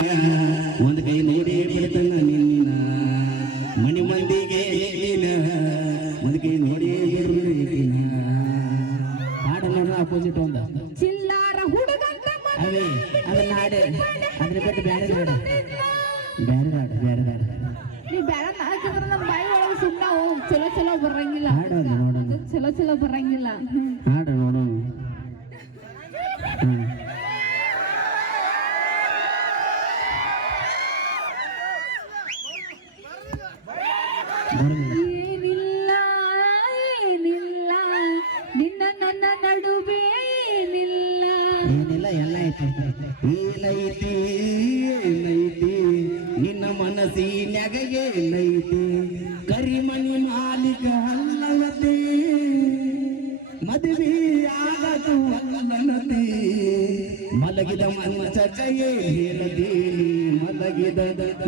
ಒಂದ್ ಕೈ ನೋಡಿ ಬಿಡ್ತನ ನಿನ್ನ ಮನಿ ಮಂದಿಗೆ ಒಂದ್ ಕೈ ನೋಡಿ ಬಿಡ್ರಿನ ಹಾಡ ನೋಡ್ರ ಅಪೋಸಿಟ್ ಒಂದ ಚಿಲ್ಲಾರ ಹುಡುಗಂತ ಅವೇ ಅದನ್ನ ಹಾಡೆ ಅದ್ರ ಬಿಟ್ಟು ಬೇರೆ ಹಾಡ ಬೇರೆ ಹಾಡ ಬೇರೆ ಹಾಡ ನೀ ಬೇರೆ ನಾಲ್ಕಿದ್ರೆ ನಮ್ಮ ಬಾಯಿ ಒಳಗೆ ಸುಮ್ಮನೆ ಚಲೋ ಚಲೋ ಬರಂಗಿಲ್ಲ ಹಾಡೋದು ನೋಡೋಣ ಚಲೋ ಚಲೋ ಬರಂಗಿಲ್ಲ ಹಾಡ ನೋಡೋಣ ಏನಿಲ್ಲ ಏನಿಲ್ಲ ನಿನ್ನ ನನ್ನ ನಡುವೆ ಏನಿಲ್ಲ ಏನಿಲ್ಲ ಎಲ್ಲ ಐತಿ ಏನೈತಿ ಏನೈತಿ ನಿನ್ನ ಮನಸ್ಸಿನ್ಯಾಗ ಏನೈತಿ ಕರಿಮಣಿ ಮಾಲೀಕ ಅಲ್ಲವತೆ ಮದುವೆ ಆಗದು ಅಲ್ಲನತೆ ಮಲಗಿದ ಮಂಚಕಯೇ ಹೇಳದೆ ಮಲಗಿದ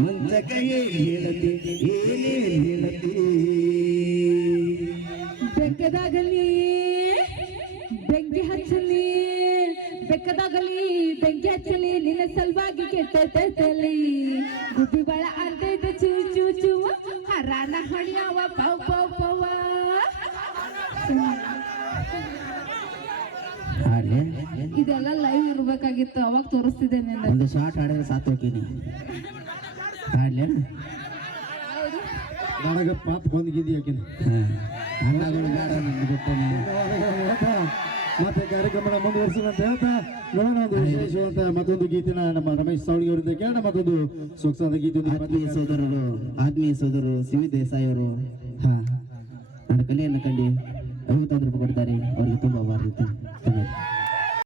ಮಂಚಕಯೇ ಹೇಳದೆ ಏನೇನು ಹೇಳದೆ ಬೆಕ್ಕದಾಗಲಿ ಬೆಂಕಿ ಹಚ್ಚಲಿ ಬೆಕ್ಕದಾಗಲಿ ಬೆಂಕಿ ಹಚ್ಚಲಿ ನಿನ್ನ ಸಲುವಾಗಿ ಕೆಟ್ಟಲಿ ಗುಬ್ಬಿ ಬಾಳ ಅರ್ಧ ಚೂ ಚೂ ಚೂ ಹರಾನ ಹೊಡಿಯವ ಪೌ ಪೌ ಪವ ಹಾಡ್ಲೆ ಇದೆಲ್ಲ ಲೈವ್ ಇರ್ಬೇಕಾಗಿತ್ತು ಅವಾಗ ತೋರಿಸ್ತಿದ್ದೆ ನಿನ್ನ ಒಂದು ಶಾರ್ಟ್ ಹಾಡಿದ್ರೆ ಸಾತ್ ಹೋಗ್ತೀನಿ ಹಾಡ್ಲೆ ನನಗೆ ಪಾತ್ ಬಂದ್ಗಿದ್ದಿ ಯಾಕಿನ ಹಂಗಾದ್ರೆ ಬೇಡ ನನ್ಗೆ ಗೊತ್ತೇನೆ ಮತ್ತೆ ಕಾರ್ಯಕ್ರಮನ ಮುಂದುವರಿಸುವಂತ ಹೇಳ್ತಾ ನೋಡೋಣ ಒಂದು ವಿಶೇಷವಂತ ಮತ್ತೊಂದು ಗೀತಿನ ನಮ್ಮ ರಮೇಶ್ ಸಾವಳಿ ಅವರಿಂದ ಕೇಳೋಣ ಮತ್ತೊಂದು ಸೊಗಸಾದ ಗೀತೆ ಆತ್ಮೀಯ ಸೋದರರು ಸಿ ವಿ ದೇಸಾಯಿ ಅವರು ನನ್ನ ಕಲೆಯನ್ನು ಕಂಡು 50 ರೂಪಾಯಿ ಕೊಡ್ತಾರೆ ಅವ್ರಿಗೆ ತುಂಬಾ